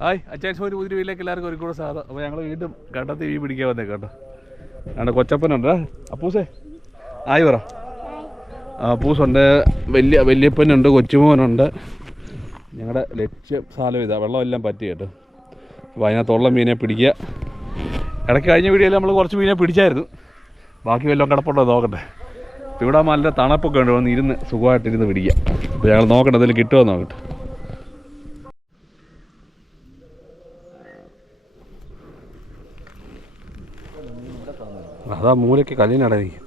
Hi അച്ഛൻ ഒരു പുതിയ വീട്ടിലേക്ക് എല്ലാവർക്കും ഒരു കൂടെ സാധനം അപ്പോൾ ഞങ്ങൾ വീണ്ടും കണ്ടത്തി വീ പിടിക്കാൻ വന്നേ കേട്ടോ. ഞങ്ങളുടെ കൊച്ചപ്പനുണ്ട്. അപ്പൂസേ. ആയി പറ. അപ്പൂസുണ്ട്. വലിയ വലിയപ്പനുണ്ട് കൊച്ചുമോനുണ്ട്. ഞങ്ങളുടെ ലക്ഷ്യം സാധനം ഇതാ വെള്ളമെല്ലാം പറ്റി കേട്ടോ. അപ്പോൾ അതിനകത്തുള്ള മീനെ പിടിക്കുക. ഇടയ്ക്ക് കഴിഞ്ഞ വീഡിയോയിൽ നമ്മൾ കുറച്ച് മീനെ പിടിച്ചായിരുന്നു. ബാക്കി വല്ലതും കിടപ്പുണ്ടോ നോക്കട്ടെ. ഇവിടെ നല്ല തണുപ്പൊക്കെ ഉണ്ട് വന്ന് ഇരുന്ന് സുഖമായിട്ടിരുന്ന് പിടിക്കുക. അപ്പോൾ ഞങ്ങൾ നോക്കട്ടെ അതിൽ കിട്ടുമോ നോക്കട്ടെ. അതാ മൂലയ്ക്ക് കല്ലിനടയിരിക്കും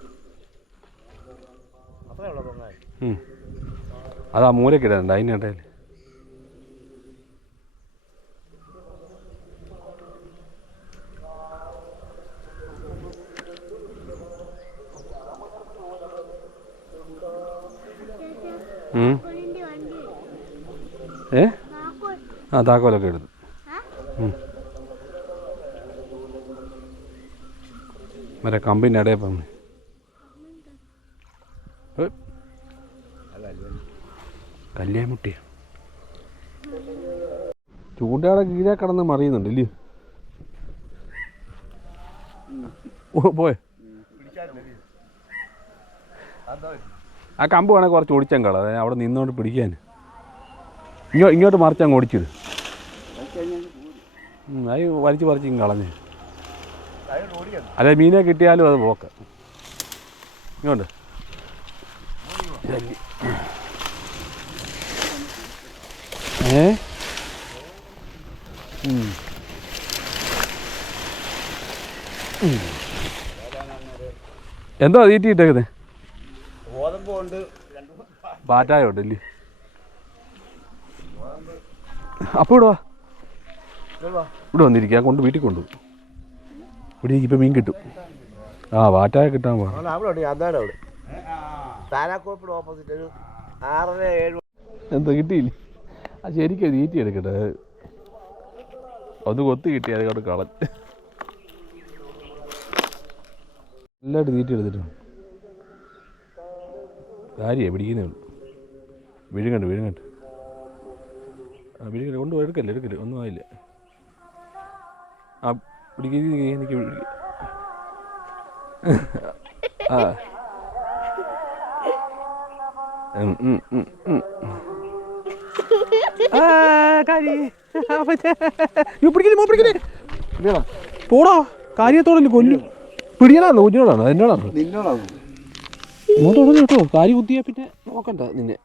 അതാ മൂലക്കിടണ്ട് അതിനിടയിൽ ഏ? ആ താക്കോലൊക്കെ എടുത്തു. മറ്റേ കമ്പിന്റെ ഇടയിൽ പറഞ്ഞു കല്യാൺമുട്ടി ചൂണ്ടയുടെ കീഴെ കിടന്ന് മറിയുന്നുണ്ട് ഇല്ല? പോയെ. ആ കമ്പ് വേണേൽ കുറച്ച് ഓടിച്ചാൽ കള. അതായത് അവിടെ നിന്നോണ്ട് പിടിക്കാൻ. ഇങ്ങോ ഇങ്ങോട്ട് മറിച്ചങ്ങ് ഓടിച്ചത് അത് വലിച്ച് പറിച്ച് കളഞ്ഞ്. അല്ലെ മീനെ കിട്ടിയാലും അത് പോക്ക്. ഇങ്ങോട്ട്. ഏ. എന്തോ തീറ്റിയിട്ടേക്കുന്നത് ഗോതമ്പുണ്ട്. പാറ്റായ ഇല്ലേ? അപ്പോൾ ഇവിടെ വാ. ഇവിടെ വന്നിരിക്കുക കൊണ്ട് വീട്ടിൽ കൊണ്ടുപോകും. ഇവിടെ ഇപ്പം മീൻ കിട്ടും. ആ വാറ്റായ കിട്ടാൻ എന്താ കിട്ടിയില്ല? ആ ശരിക്കും തീറ്റി എടുക്കട്ടെ. അത് കൊത്തി കിട്ടി അതുകൊണ്ട് കളഞ്ഞ്. നല്ലതായിട്ട് തീറ്റി എടുത്തിട്ടുണ്ട്. കാര്യ പിടിക്കുന്നേ ഉള്ളൂ. വിഴുങ്ങണ്ട് വിഴുങ്ങണ്ട് ആ വിഴുങ്ങണ്ട് കൊണ്ടുപോയി എടുക്കല്ലേ എടുക്കല്ലേ ഒന്നും ആയില്ല. ആ ആ. പോടാ കാര്യത്തോടല്ലേ കൊല്ലും. പിടിയണാന്ന് കുഞ്ഞോടാണ് അതിനോടാണ് ഇങ്ങോട്ട് കേട്ടോ കാര്യ കുത്തിയ പിന്നെ നോക്കണ്ട നിന്നെ.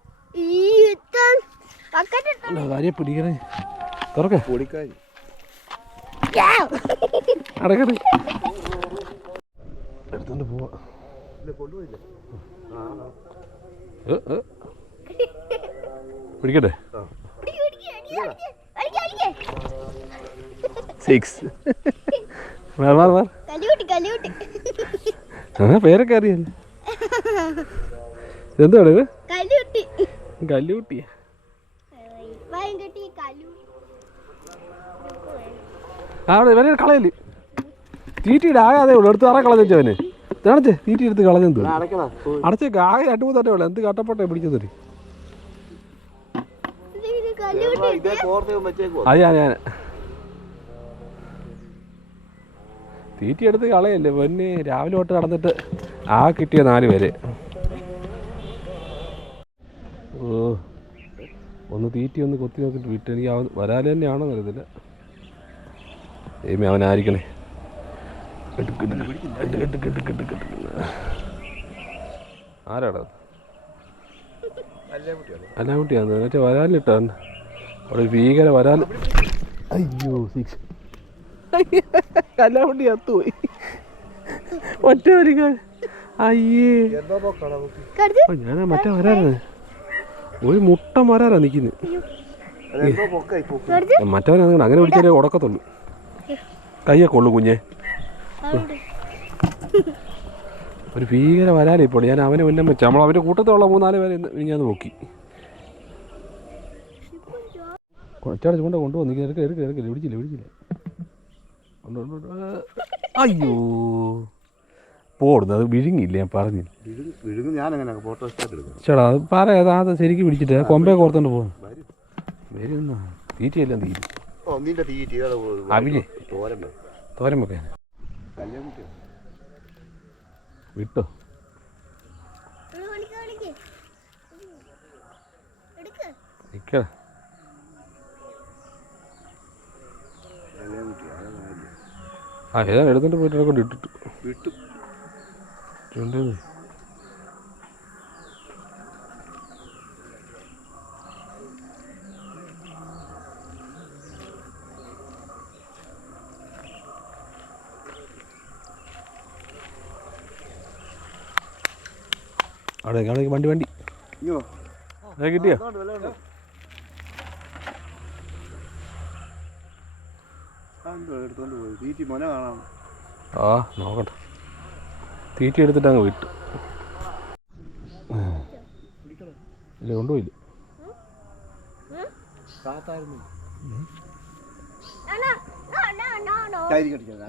കാര്യ പിടിക്കണേ. തുറക്കേ. പൊടിക്കാരി. എടുത്തോണ്ട് പോവാ. പിടിക്കട്ടെ? സിക്സ് ആ പേരൊക്കെ അറിയാലോ. എന്താണ് ഇത് കല്ലുട്ടി. അവിടെ ഇവനെ കളയൽ. തീറ്റിയുടെ ആകെ അതേ ഉള്ളൂ. എടുത്ത് വേറെ കളഞ്ഞു അവന്. ഇതാണച്ചേ തീറ്റി എടുത്ത് കളഞ്ഞെന്ത് അടച്ചേക്ക് ആകെ രണ്ട് തട്ടേ ഉള്ളൂ. എന്ത് കട്ടപ്പെട്ടെ പിടിച്ചത് അത് ഞാൻ തീറ്റി എടുത്ത് കളയല്ലേ? പൊന്നെ രാവിലെ തൊട്ട് നടന്നിട്ട് ആ കിട്ടിയ നാല് പേര്. ഓ. ഒന്ന് തീറ്റി ഒന്ന് കൊത്തി നോക്കിയിട്ട് വിട്ടെനിക്ക് എനിക്ക് വരാൽ തന്നെയാണോ അറിയത്തില്ല. ഏമി അവനായിരിക്കണേ ആരാടാ അല്ലാമുട്ടിയാണ് മറ്റേ വരാലിട്ടാണ് അവിടെ ഭീകര വരാൽ അയ്യോ സിക്സ് അല്ലാമുട്ടി അത്തുപോയി ഒറ്റ വരിക അയ്യേ. ഞാനാ മറ്റേ വരാറ് ഒരു മുട്ട മരാറാ നിൽക്കുന്നത് മറ്റവനാണെങ്കിൽ അങ്ങനെ പിടിച്ചാലേ ഉടക്കത്തുള്ളൂ. കയ്യൊക്കെ കൊള്ളു കുഞ്ഞെ. ഒരു ഭീകര വരാലേ ഇപ്പോൾ. ഞാൻ അവനെ മുന്നേ വെച്ചു നമ്മൾ അവന്റെ കൂട്ടത്തോളം മൂന്നാൽ പേരെ ഞാൻ നോക്കി. കൊച്ചാട് ചൂണ്ട കൊണ്ടുവന്നു എടുക്കില്ല എടുക്കില്ല എടുക്കില്ല പിടിച്ചില്ല പിടിച്ചില്ല അയ്യോ. പോടുന്നു അത് വിഴുങ്ങിയില്ല ഞാൻ എടുക്കും ചേട്ടാ അത് പറ അത് ശരിക്കും പിടിച്ചിട്ട് കൊമ്പേ കോർത്തോണ്ട് പോകുന്നു വരുന്ന തീറ്റയെല്ലാം തീറ്റി ഒന്നിന്റെ തീറ്റി അവിൽ തോരൻ വെക്കാൻ വിട്ടോ. എടുത്തിട്ട് പോയിട്ട് ഇട്ടിട്ടു? വിട്ടു. ചൂണ്ടേ അവിടെ അവിടെ വണ്ടി വണ്ടി. അയ്യോ. കിട്ടിയോ? ആ നോക്കട്ടെ. തീറ്റി എടുത്തിട്ട് അങ്ങ് വിട്ടു. ഇല്ല കൊണ്ടുപോയില്ല?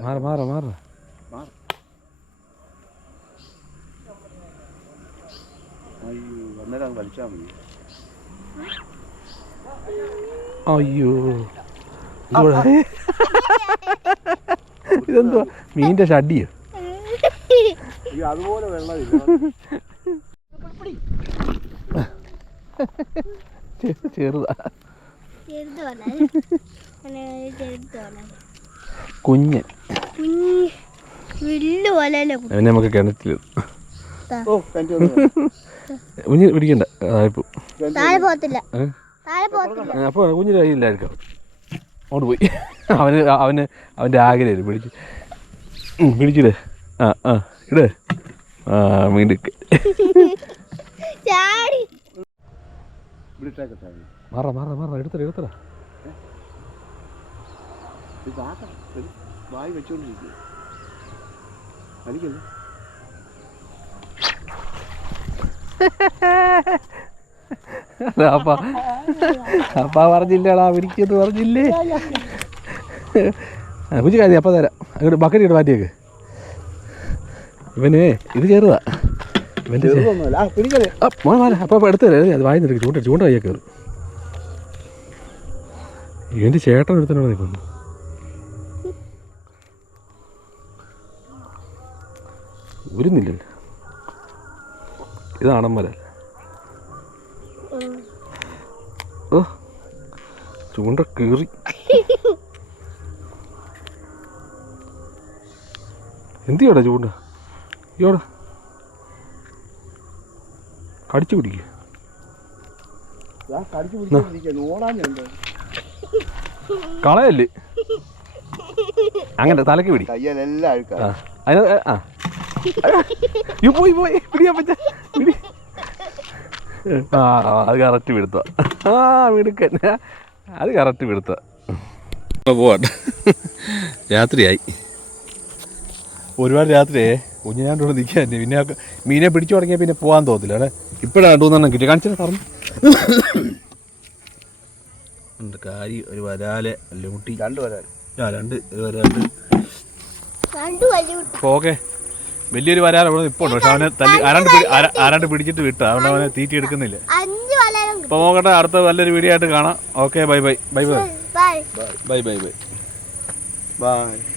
മാറ മാറ മാറ. മാറ. അന്നേരം അത് മതി. അയ്യോ. ഇതെന്തുവാ? മീന്റെ ഷഡിയോ അതുപോലെ വെള്ളമില്ല. ചെറുതാ. കുഞ്ഞ്. കുഞ്ഞ്. നമുക്ക് കിണറ്റിൽ ഓ കണ്ടു കുഞ്ഞ് പിടിക്കണ്ട. അപ്പോ താഴെ പോകത്തില്ല. ഏ? താഴെ പോകത്തില്ല. അപ്പോൾ കുഞ്ഞിന്റെ കയ്യില്ലായിരിക്കും അങ്ങോട്ട് പോയി. അവന് അവന് അവന്റെ ആഗ്രഹം പിടിച്ച്. പിടിച്ചില്ലേ ആ ആ ഇടേ. ആ വിളിച്ചേക്കട്ടെ മാറ മാറ മാറ. എടുത്തടാ എടുത്തടാ. വായി വെച്ചോണ്ടിരിക്കുക അപ്പ. അപ്പ പറഞ്ഞില്ലടാ പിടിക്കെന്ന് പറഞ്ഞില്ലേ? കുഞ്ഞു കാര്യം അപ്പം തരാം. അങ്ങോട്ട് ബക്കറ്റ് ഇട്ട് മാറ്റിയേക്ക്. ഇവന് ഇത് ചെറുതാ ഇവന്റെ മോനെ മോനെ അപ്പം എടുത്ത് തരാം അത് വായി നിൽക്കും ചൂണ്ട ചൂണ്ട കയ്യൊക്കെ കയറും. ഇവന്റെ ചേട്ടൻ എടുത്തിട്ടാണ് നിൽക്കുന്നു ഇതാണ് ആണന്മാരല്ല ചൂണ്ട കീറി. എന്തിയോടാ ചൂണ്ട? ഇയോടാ കടിച്ചു പിടിക്കുക കളയല്ലേ? അങ്ങനെ തലക്ക് പിടി. അതിന് ആ. അയ്യോ, പോയി പോയി. പിടിയാ പറ്റ പിടി. ആ അത് കറക്റ്റ് പിടുത്ത. ആ മിടുക്കൻ. അത് കറക്റ്റ് പിടുത്ത. പോവാട്ടെ രാത്രിയായി. ഒരുപാട് രാത്രിയേ കുഞ്ഞിനാണ്ടോട് നിൽക്കാൻ പിന്നെ മീനെ പിടിച്ചു തുടങ്ങിയാൽ പിന്നെ പോകാൻ തോന്നില്ല അല്ലേ? ഇപ്പോഴാണ് തോന്നുന്നു കിട്ടി കാണിച്ചാൽ പറഞ്ഞു ഉണ്ട് കാരി ഒരു വരാലെ കുട്ടി രണ്ട് വരാൽ. ആ രണ്ട് ഒരു വരാൽ. ഓക്കെ വലിയൊരു വരാൽ അവിടെ നിപ്പുണ്ട്. പക്ഷെ അവനെ തല്ലി ആരാണ്ട് പിടി- ആരാ- ആരാണ്ട് പിടിച്ചിട്ട് വിട്ടു. അതുകൊണ്ട് അവനെ തീറ്റി എടുക്കുന്നില്ല. അഞ്ച് വലരം അപ്പോൾ നോക്കട്ടെ അടുത്ത നല്ലൊരു വീഡിയോ ആയിട്ട് കാണാം. Okay bye bye. Bye bye. Bye. Bye bye bye. Bye